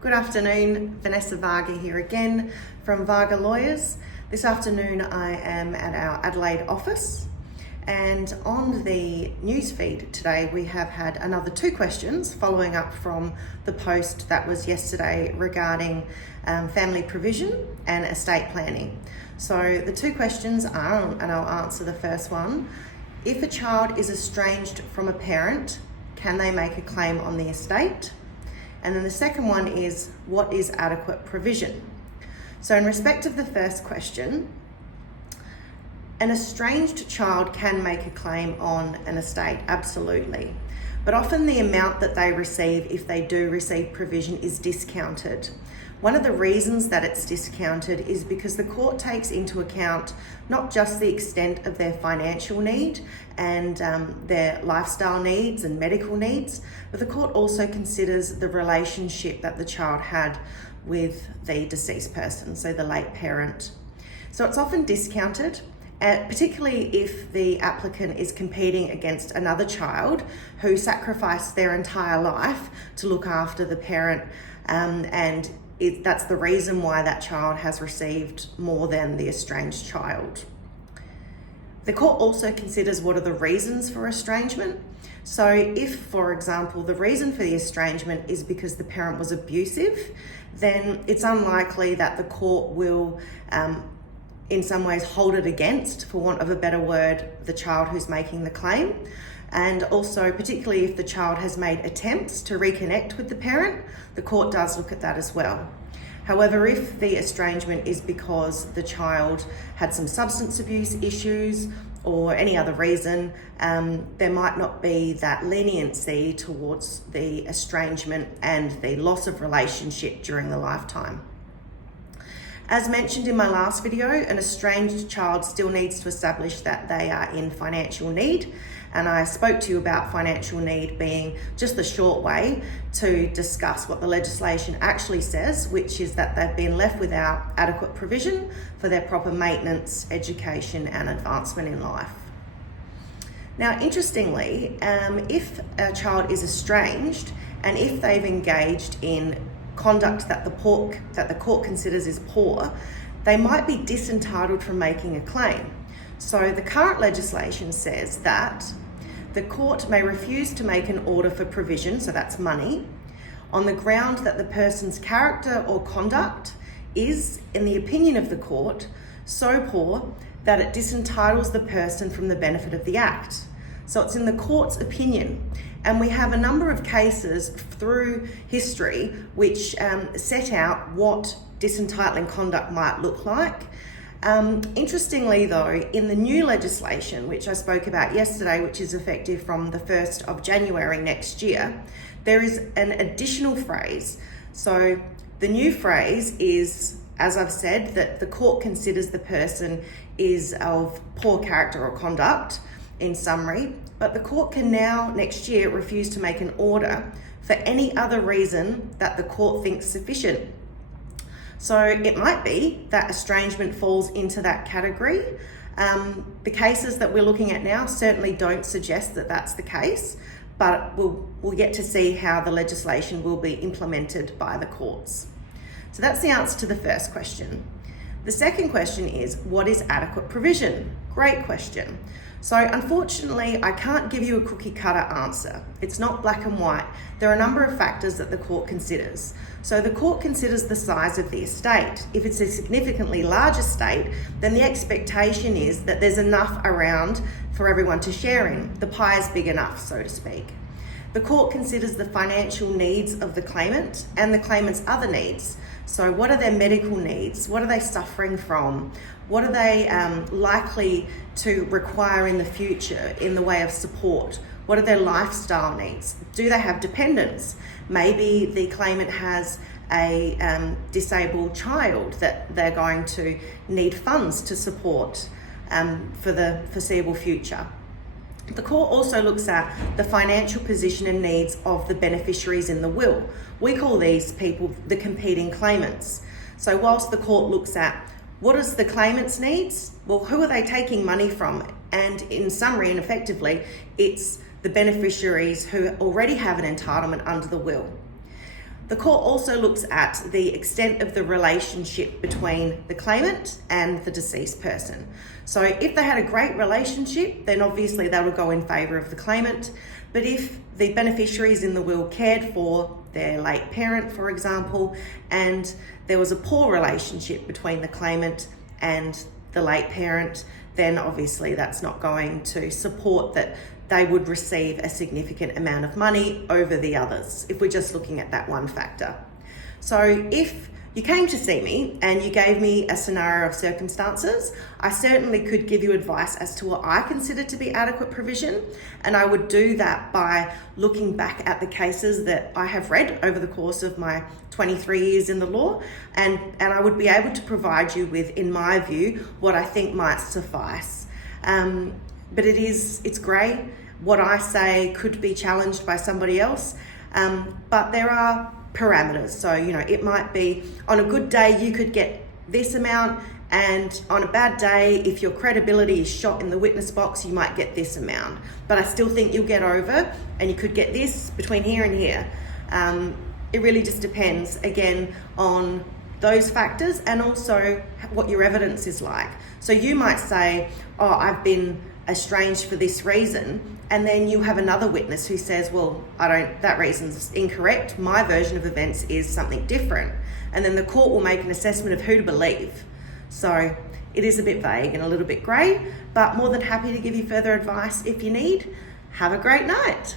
Good afternoon, Vanessa Varga here again from Varga Lawyers. This afternoon I am at our Adelaide office, and on the newsfeed today we have had another 2 questions following up from the post that was yesterday regarding family provision and estate planning. So the 2 questions are, and I'll answer the first one: if a child is estranged from a parent, can they make a claim on the estate? And then the second one is, what is adequate provision? So in respect of the first question, an estranged child can make a claim on an estate, absolutely. But often the amount that they receive, if they do receive provision, is discounted. One of the reasons that it's discounted is because the court takes into account not just the extent of their financial need and their lifestyle needs and medical needs, but the court also considers the relationship that the child had with the deceased person, so the late parent. So it's often discounted, particularly if the applicant is competing against another child who sacrificed their entire life to look after the parent, and that's the reason why that child has received more than the estranged child. The court also considers what are the reasons for estrangement. So if, for example, the reason for the estrangement is because the parent was abusive, then it's unlikely that the court will in some ways hold it against, for want of a better word, the child who's making the claim. And also, particularly if the child has made attempts to reconnect with the parent, the court does look at that as well. However, if the estrangement is because the child had some substance abuse issues or any other reason, there might not be that leniency towards the estrangement and the loss of relationship during the lifetime. As mentioned in my last video, an estranged child still needs to establish that they are in financial need. And I spoke to you about financial need being just the short way to discuss what the legislation actually says, which is that they've been left without adequate provision for their proper maintenance, education, and advancement in life. Now, interestingly, if a child is estranged and if they've engaged in conduct that the court considers is poor, they might be disentitled from making a claim. So the current legislation says that the court may refuse to make an order for provision, so that's money, on the ground that the person's character or conduct is, in the opinion of the court, so poor that it disentitles the person from the benefit of the act. So it's in the court's opinion. And we have a number of cases through history which set out what disentitling conduct might look like. Interestingly though, in the new legislation, which I spoke about yesterday, which is effective from the 1st of January next year, there is an additional phrase. So the new phrase is, as I've said, that the court considers the person is of poor character or conduct, in summary, but the court can now, next year, refuse to make an order for any other reason that the court thinks sufficient. So it might be that estrangement falls into that category. The cases that we're looking at now certainly don't suggest that that's the case, but we'll get to see how the legislation will be implemented by the courts. So that's the answer to the first question. The second question is, what is adequate provision? Great question. So unfortunately, I can't give you a cookie cutter answer. It's not black and white. There are a number of factors that the court considers. So the court considers the size of the estate. If it's a significantly large estate, then the expectation is that there's enough around for everyone to share in. The pie is big enough, so to speak. The court considers the financial needs of the claimant and the claimant's other needs. So what are their medical needs? What are they suffering from? What are they likely to require in the future in the way of support? What are their lifestyle needs? Do they have dependents? Maybe the claimant has a disabled child that they're going to need funds to support for the foreseeable future. The court also looks at the financial position and needs of the beneficiaries in the will. We call these people the competing claimants. So whilst the court looks at what is the claimant's needs, well, who are they taking money from? And in summary and effectively, it's the beneficiaries who already have an entitlement under the will. The court also looks at the extent of the relationship between the claimant and the deceased person. So if they had a great relationship, then obviously that will go in favour of the claimant. But if the beneficiaries in the will cared for their late parent, for example, and there was a poor relationship between the claimant and the late parent, then obviously that's not going to support that they would receive a significant amount of money over the others, if we're just looking at that one factor. So if you came to see me and you gave me a scenario of circumstances, I certainly could give you advice as to what I consider to be adequate provision, and I would do that by looking back at the cases that I have read over the course of my 23 years in the law, and I would be able to provide you with, in my view, what I think might suffice. But it's grey. What I say could be challenged by somebody else, but there are parameters. So, it might be on a good day you could get this amount, and on a bad day, if your credibility is shot in the witness box, you might get this amount. But I still think you'll get over, and you could get this between here and here. It really just depends, again, on those factors and also what your evidence is like. So you might say, oh, I've been estranged for this reason, and then you have another witness who says, well, that reason's incorrect, my version of events is something different, and then the court will make an assessment of who to believe. So it is a bit vague and a little bit grey, but more than happy to give you further advice if you need. Have a great night.